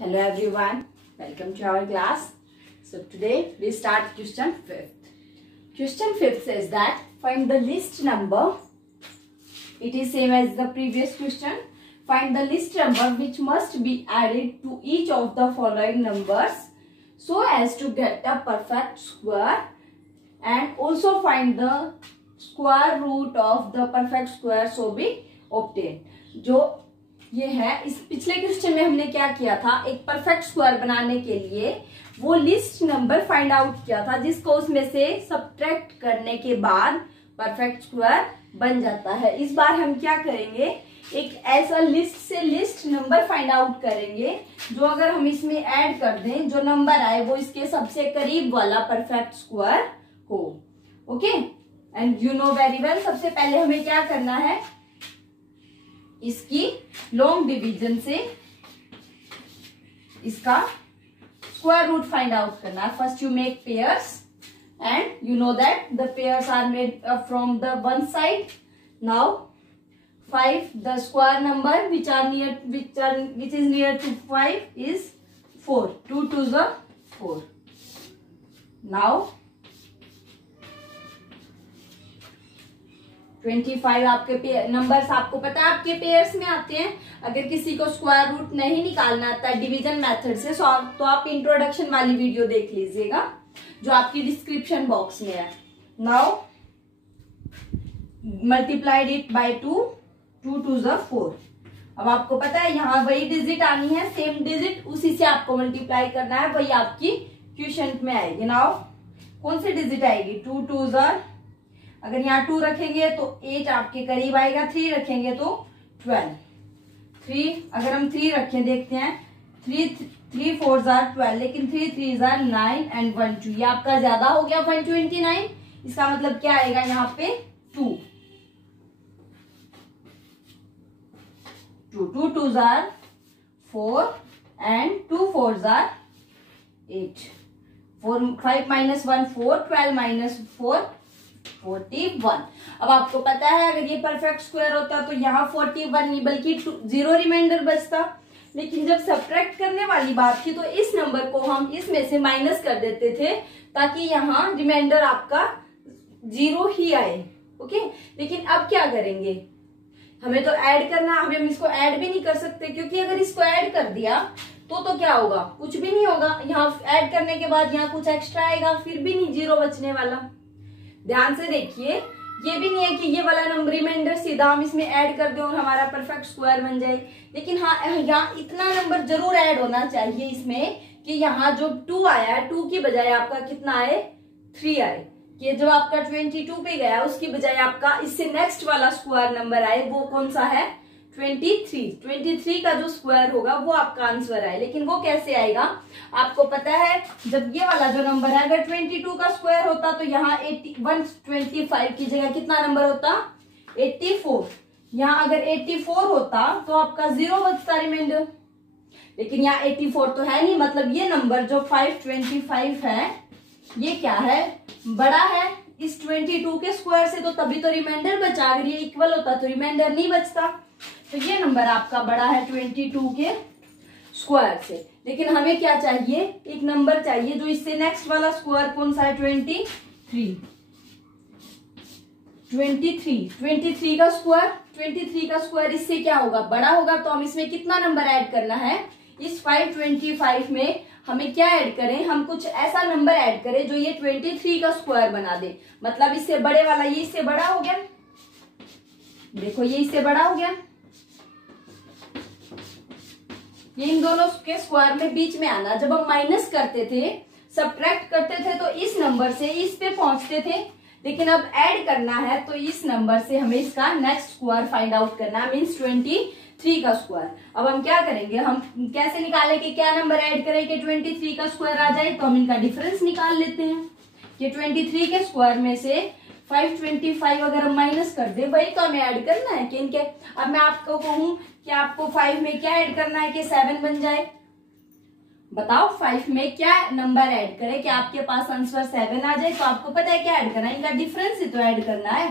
Hello everyone, welcome to our class. So today we start question 5th. Question 5th says that find the list number. It is same as the previous question. Find the list number which must be added to each of the following numbers so as to get a perfect square, and also find the square root of the perfect square so be obtained. जो ये है, इस पिछले question में हमने क्या किया था, एक परफेक्ट स्क्वायर बनाने के लिए वो लिस्ट नंबर फाइंड आउट किया था जिसको उसमें से सब्ट्रैक्ट करने के बाद परफेक्ट स्क्वायर बन जाता है। इस बार हम क्या करेंगे, एक ऐसा लिस्ट से लिस्ट नंबर फाइंड आउट करेंगे जो अगर हम इसमें ऐड कर दें, जो नंबर आए वो इसके सबसे करीब वाला परफेक्ट स्क्वायर हो। Okay, and you know very well, सबसे पहले हमें क्या करना है, इसकी लॉन्ग डिवीजन से इसका स्क्वायर रूट फाइंड आउट करना है। First you make pairs and you know that the pairs are made from the one side. Now 5, the square number which is near to 5 is 4. 2 2s are 4. Now 25 आपके numbers आपको पता है आपके pairs में आते हैं। अगर किसी को स्क्वायर रूट नहीं निकालना आता है डिवीजन मेथड से तो आप इंट्रोडक्शन वाली वीडियो देख लीजिएगा जो आपकी डिस्क्रिप्शन बॉक्स में है। Now multiplied it by 2, 2 2s are 4। अब आपको पता है यहाँ वही डिजिट आनी है, सेम डिजिट, उसी से आपको मल्टीप्लाई करना है, वही आपकी क्वेश्चन में आएगी। नाउ कौन सी डिजिट आएगी, 2 2s are, अगर यहाँ 2 रखेंगे तो 8 आपके करीब आएगा, 3 रखेंगे तो 12, 3 अगर हम 3 रखें, देखते हैं 3 4s are 12, लेकिन 3 3s are 9 एंड 1 2, ये आपका ज्यादा हो गया 129। इसका मतलब क्या आएगा यहाँ पे 2 2 2s are 4 and 2 4s are 8। 5 minus 1 4, 12 minus 4 41। अब आपको पता है अगर ये परफेक्ट स्क्वायर होता तो यहाँ 41 नहीं बल्कि 0 रिमाइंडर बचता, लेकिन जब सब्ट्रैक्ट करने वाली बात थी तो इस नंबर को हम इसमें से माइनस कर देते थे ताकि यहाँ रिमाइंडर आपका 0 ही आए। ओके, लेकिन अब क्या करेंगे, हमें तो ऐड करना, हम इसको ऐड भी नहीं कर सकते क्योंकि अगर इसको ऐड कर दिया तो क्या होगा, कुछ भी नहीं होगा। यहाँ ऐड करने के बाद यहाँ कुछ एक्स्ट्रा आएगा, फिर भी नहीं 0 बचने वाला। ध्यान से देखिए, ये भी नहीं है कि ये वाला नंबर रिमाइंडर सीधा हम इसमें ऐड कर दें और हमारा परफेक्ट स्क्वायर बन जाए, लेकिन हाँ यहाँ इतना नंबर जरूर ऐड होना चाहिए इसमें कि यहाँ जो 2 आया है 2 की बजाय आपका कितना आए, 3 आए। ये जो आपका 22 पे गया उसकी बजाय आपका इससे नेक्स्ट वाला स्क्वायर नंबर आए, वो कौन सा है, 23 का जो स्क्वायर होगा वो आपका आंसर है। लेकिन वो कैसे आएगा, आपको पता है जब ये वाला जो नंबर है अगर 22 का स्क्वायर होता तो यहाँ 125 की जगह कितना नंबर होता, 84। यहाँ अगर 84 होता तो आपका 0 बचता रिमाइंडर, लेकिन यहाँ 84 तो है नहीं, मतलब ये नंबर जो 525 है ये क्या है, बड़ा है इस 22 के स्क्वायर से, तो तभी तो रिमाइंडर बचा। अगर ये इक्वल होता तो रिमाइंडर नहीं बचता, तो ये नंबर आपका बड़ा है 22 के स्क्वायर से। लेकिन हमें क्या चाहिए, एक नंबर चाहिए जो इससे नेक्स्ट वाला स्क्वायर कौन सा है, 23 का स्क्वायर इससे क्या होगा, बड़ा होगा। तो हम इसमें कितना नंबर ऐड करना है, इस 525 में हमें क्या ऐड करें, हम कुछ ऐसा नंबर ऐड करें जो ये 23 का स्क्वायर बना दे, मतलब इससे बड़े वाला, ये इससे बड़ा हो गया, देखो ये इससे बड़ा हो गया, ये इन दोनों के स्क्वायर में बीच में आना। जब हम माइनस करते थे, सब्ट्रैक्ट करते थे तो इस नंबर से इस पे पहुंचते थे, लेकिन अब ऐड करना है तो इस नंबर से हमें इसका नेक्स्ट स्क्वायर फाइंड आउट करना है, मीन्स 23 का स्क्वायर। अब हम क्या करेंगे, हम कैसे निकालें कि क्या नंबर ऐड करें कि 23 का स्क्वायर आ जाए, तो हम इनका डिफरेंस निकाल लेते हैं कि 23 के स्क्वायर में से 525 अगर हम माइनस कर दे, वही तो हमें ऐड करना है कि इनके। अब मैं आपको कहूं कि आपको 5 में क्या ऐड करना है कि 7 बन जाए, बताओ 5 में क्या नंबर ऐड करें कि आपके पास आंसर 7 आ जाए। तो आपको पता है क्या ऐड करना है, इनका डिफरेंस ही तो ऐड करना है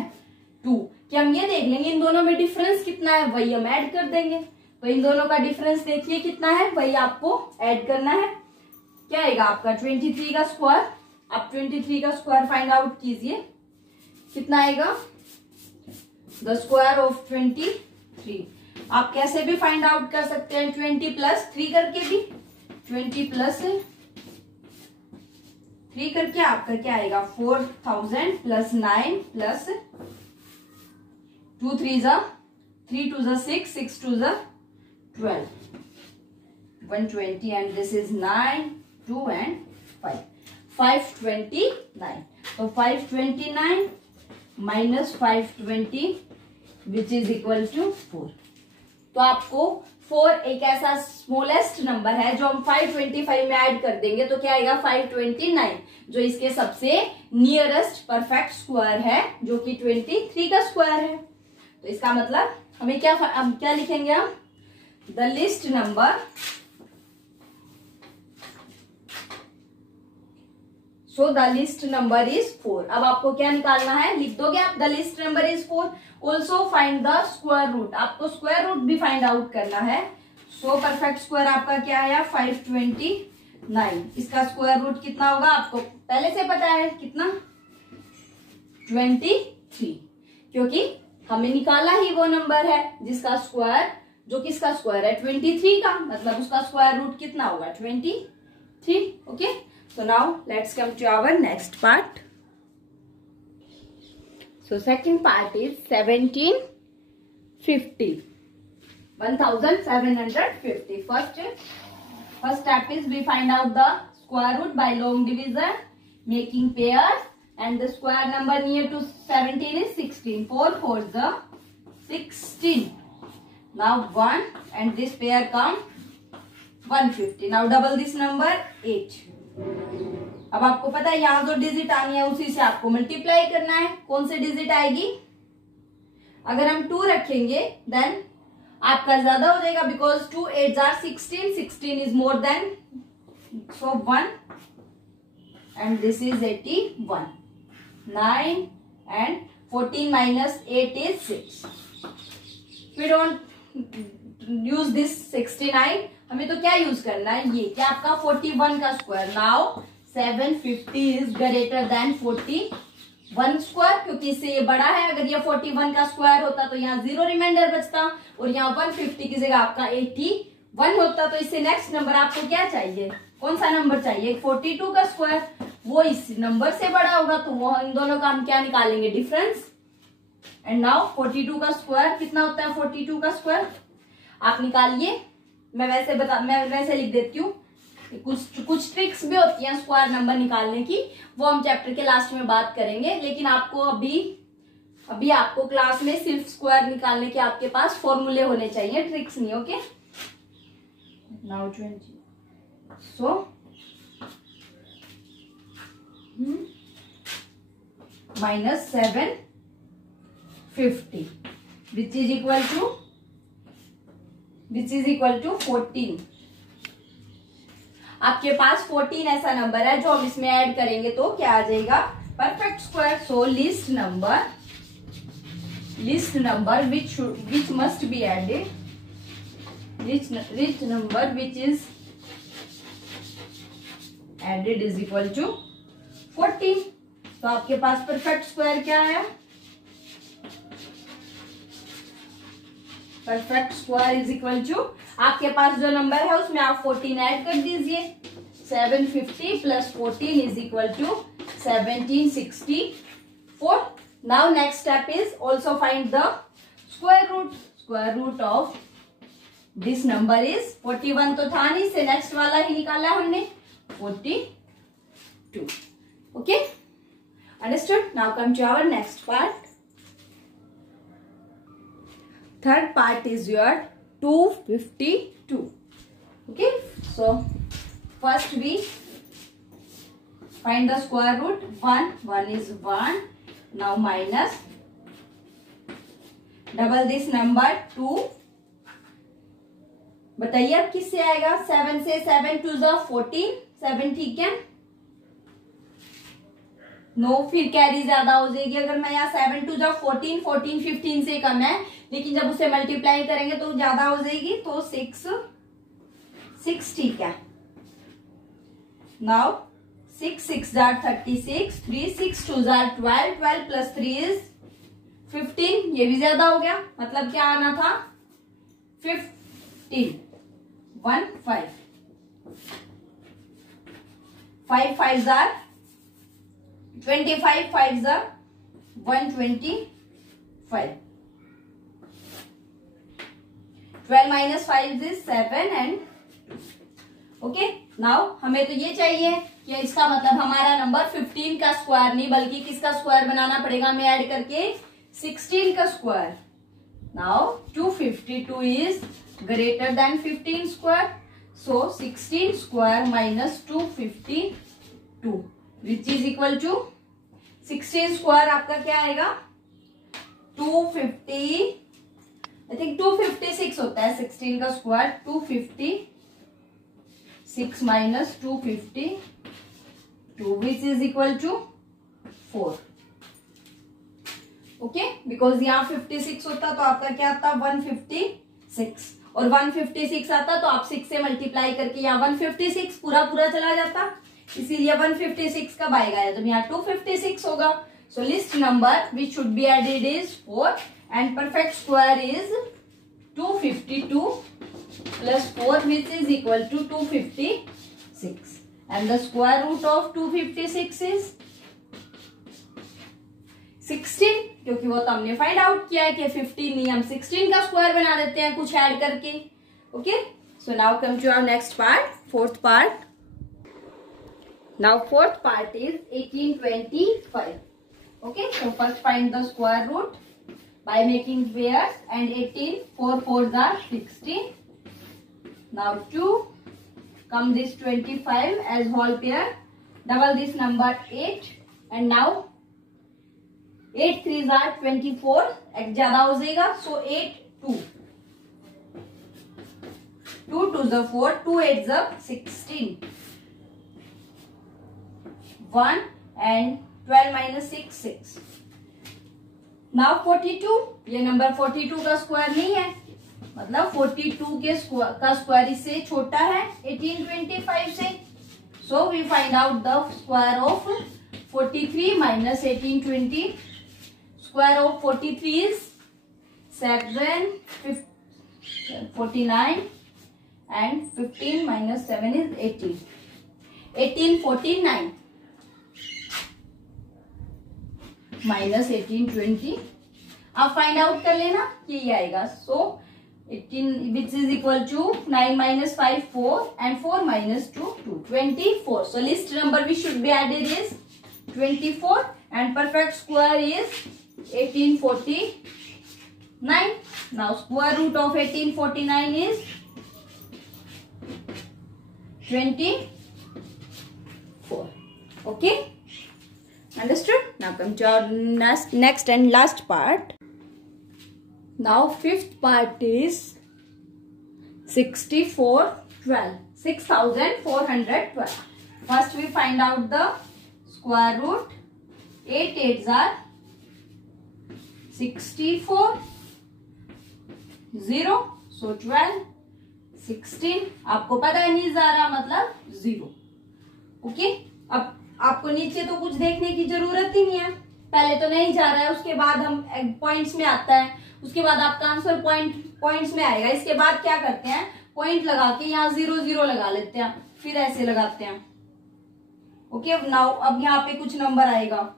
2, कि हम ये देख लेंगे इन दोनों में डिफरेंस कितना है, वही हम ऐड कर देंगे। तो इन दोनों का डिफरेंस देखिए कितना है, वही आपको ऐड करना है। क्या आएगा आपका 23 का स्क्वायर। आप 23 का स्क्वायर फाइंड आउट कीजिए, कितना आएगा, द स्क्वायर ऑफ 23। आप कैसे भी फाइंड आउट कर सकते हैं, 20 प्लस 3 करके भी, 20 प्लस 3 करके आपका क्या आएगा 4000 प्लस 9 प्लस 2 3 जा 3 2 जा 6 6 2 जा 12 120 and this is 9 2 and 5 529। तो 529 minus 520 which is equal to 4। तो आपको 4 एक ऐसा स्मॉलेस्ट नंबर है जो हम 525 में ऐड कर देंगे तो क्या आएगा 529, जो इसके सबसे नियरेस्ट परफेक्ट स्क्वायर है, जो कि 23 का स्क्वायर है। तो इसका मतलब हमें क्या लिखेंगे हम, the list number, so the list number is 4। अब आपको क्या निकालना है, लिख दोगे आप, the list number is 4। Also find the square root, आपको स्क्वायर रूट भी फाइंड आउट करना है। सो परफेक्ट स्क्वायर आपका क्या आया 529। इसका स्क्वायर रूट कितना होगा आपको पहले से पता है, कितना 23, क्योंकि हमें निकाला ही वो नंबर है जिसका स्क्वायर, जो किसका स्क्वायर है 23 का, मतलब उसका स्क्वायर रूट कितना होगा 23। Okay, so now let's come to our next part. So second part is 1750, 1750। First step is we find out the square root by long division, making pairs, and the square number near to 17 is 16। 4 4s are 16। Now 1 and this pair come 150। Now double this number 8। अब आपको पता है यहाँ जो digit आनी है उसी से आपको मल्टीप्लाई करना है। कौन से डिजिट आएगी, अगर हम 2 रखेंगे देन आपका ज्यादा हो जाएगा, because 2 8s are 16, 16 is more than, so 1 and this is 81, 9 and 14 minus 8 is 6। we don't use this 69, हमें तो क्या यूज करना है, ये क्या आपका 41 का square. Now 750 is greater then 41 square, क्योंकि इससे ये बड़ा है। अगर ये 41 का स्क्वायर होता तो यहाँ 0 रिमाइंडर बचता और यहाँ 150 की जगह आपका 81 होता। तो इससे नेक्स्ट नंबर आपको क्या चाहिए, कौन सा नंबर चाहिए, 42 का स्क्वायर, वो इस नंबर से बड़ा होगा। तो वो इन दोनों का हम क्या निकालेंगे, डिफरेंस। एंड नाउ 42 का स्क्वायर कितना होता है, 42 का स्क्वायर आप निकालिए। मैं वैसे लिख देती हूँ, कुछ ट्रिक्स भी होती हैं स्क्वायर नंबर निकालने की, वो हम चैप्टर के लास्ट में बात करेंगे। लेकिन आपको अभी आपको क्लास में सिर्फ स्क्वायर निकालने के आपके पास फॉर्मूले होने चाहिए, ट्रिक्स नहीं। Okay, now 20 so minus 750 which is equal to 14। आपके पास 14 ऐसा नंबर है जो हम इसमें ऐड करेंगे तो क्या आ जाएगा, perfect square. So list number which must be added, list number which is added is equal to 14। तो आपके पास परफेक्ट स्क्वायर क्या है, perfect square is equal to, आपके पास जो नंबर है उसमें आप 14 ऐड कर दीजिए। 750 plus 14 is equal to 1764। Now next step is also find the square root. Square root of this number is 41 तो था नहीं, से नेक्स्ट वाला ही निकाला हमने 42। Okay, understood? Now come to our next part. Third part is your 252. Okay, so first we find the square root. 1 is 1. Now minus, double this number 2। बताइए अब किससे आएगा, 7 से, 7 2 जा 14, 7 ठीक है, नो फिर कैरी ज्यादा हो जाएगी। अगर मैं यहाँ 7 2 जा 14, 14 15 से कम है, लेकिन जब उसे मल्टीप्लाई करेंगे तो ज्यादा हो जाएगी, तो 6 ठीक है। Now 6 6 jar 36, 3 6 2 jar 12, 12 plus 3 is 15। ये भी ज्यादा हो गया, मतलब क्या आना था 15, 1 5 5 5 jar 25, 5 jar 125, 12 minus 5 is 7 and okay. Now हमें तो ये चाहिए कि इसका मतलब हमारा नंबर 15 का स्क्वायर नहीं बल्कि किसका स्क्वायर बनाना पड़ेगा हमें ऐड करके 16 का square. Now 252 is greater than 15 square, so 16 square minus 252 which is equal to 16 square आपका क्या आएगा 250, आई थिंक 256 होता है 16 का square, 256 minus 252 which is equal to 4। Okay, because यहाँ 56 होता तो आपका क्या आता 156 और 156 आता तो आप 6 से मल्टीप्लाई करके यहाँ 156 पूरा पूरा चला जाता, इसीलिए 156 कब आएगा तो यहाँ 256 होगा। So list number which should be added is 4 and perfect square is 252 plus 4 which is equal to 256 and the square root of 256 is 16, क्योंकि वो तो हमने फाइंड आउट किया है कि 15 नहीं, हम 16 का स्क्वायर बना देते हैं कुछ ऐड करके। Okay, so now come to our next part, fourth part. Now fourth part is 1825। Okay, so first find the square root by making pairs and 18, 4 4s are 16. Now 2, come this 25 as whole pair, double this number 8 and now 8 3s are 24, एक ज्यादा हो जाएगा, so 8 2, 2 2s are 4, 2 8s are 16, 1 and 12 minus 6 6। Now 42, ये number 42 का square नहीं है, मतलब 42 के का स्क्वायर इससे छोटा है 1825 से, so we find out the square of 43 minus 1820। Square of 43 is 7 49 and 15 minus 7 is 18, 1849 minus 1820, आप फाइंड आउट कर लेना कि ये आएगा। So 18 which is equal to 9 minus 5 4 and 4 minus 2 2 24। So list number which should be added is 24 and perfect square is 1849। Now square root of 1849 is 24। Okay, understood? Now come to our next and last part. Now fifth part is 6412, 6412. First we find out the square root. 8 8s are 64, 0, so 12, 16, आपको पता है नहीं जा रहा मतलब 0। Okay, अब आपको नीचे तो कुछ देखने की जरूरत ही नहीं है, पहले तो नहीं जा रहा है, उसके बाद हम पॉइंट्स में आता है, उसके बाद आपका आंसर पॉइंट्स में आएगा। इसके बाद क्या करते हैं पॉइंट लगा के यहाँ 0 0 लगा लेते हैं, फिर ऐसे लगाते हैं। ओके, अब नाउ अब यहाँ पे कुछ नंबर आएगा,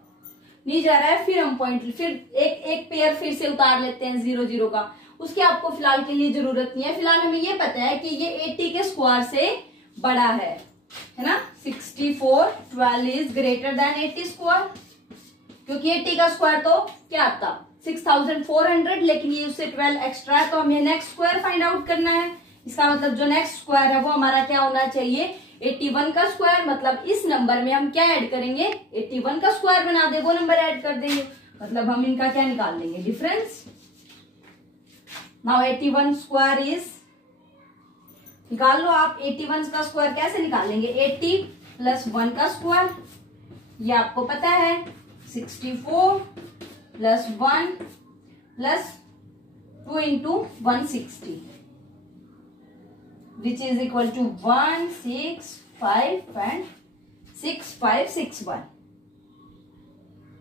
नहीं जा रहा है, फिर हम पॉइंट फिर एक पेयर फिर से उतार लेते हैं 0 0 का। उसकी आपको फिलहाल के लिए जरूरत नहीं है, फिलहाल हमें ये पता है कि ये 80 के स्क्वायर से बड़ा है ना। 64 12 इज ग्रेटर देन 80 स्क्वायर, क्योंकि 80 का स्क्वायर तो क्या आता 6400, लेकिन ये उससे 12 एक्स्ट्रा है, तो हमें नेक्स्ट स्क्वायर फाइंड आउट करना है। इसका मतलब जो नेक्स्ट स्क्वायर है वो हमारा क्या होना चाहिए 81 का स्क्वायर। मतलब इस नंबर में हम क्या ऐड करेंगे 81 का स्क्वायर बना दे, वो नंबर ऐड कर देंगे, मतलब हम इनका क्या निकाल लेंगे डिफरेंस। नाउ 81 स्क्वायर इज, निकाल लो आप 81 का स्क्वायर कैसे निकालेंगे 80 प्लस 1 का स्क्वायर, ये आपको पता है 64 plus 1 plus 2 into 160, which is equal to 165 and 6561.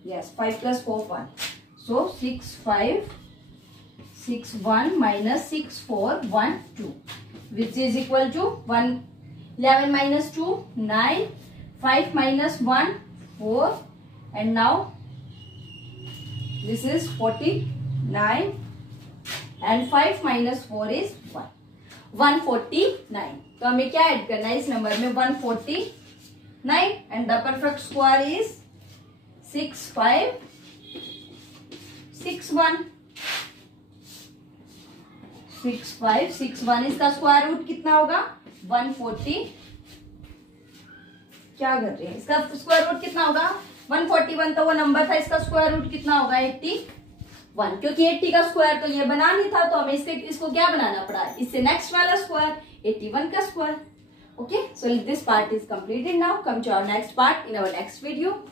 Yes, 5 plus 4 1. So 6561 minus 6412, which is equal to 11 minus 2 9, 5 minus 1 4, and now this is 49 and 5 minus 4 is 1, 149. तो हमें क्या ऐड करना है इस नंबर में? 149 and the perfect square is 6561. 6561 इसका square root कितना होगा? 140. क्या कर रहे हैं? इसका स्क्वायर रूट कितना होगा? 141 तो वो नंबर था, इसका स्क्वायर रूट कितना होगा? 81. क्योंकि 80 का स्क्वायर तो ये बना नहीं था, तो हमें इसको क्या बनाना पड़ा? इससे नेक्स्ट वाला स्क्वायर 81 का square. Okay, so this part is completed now. Come to our next part in our next video.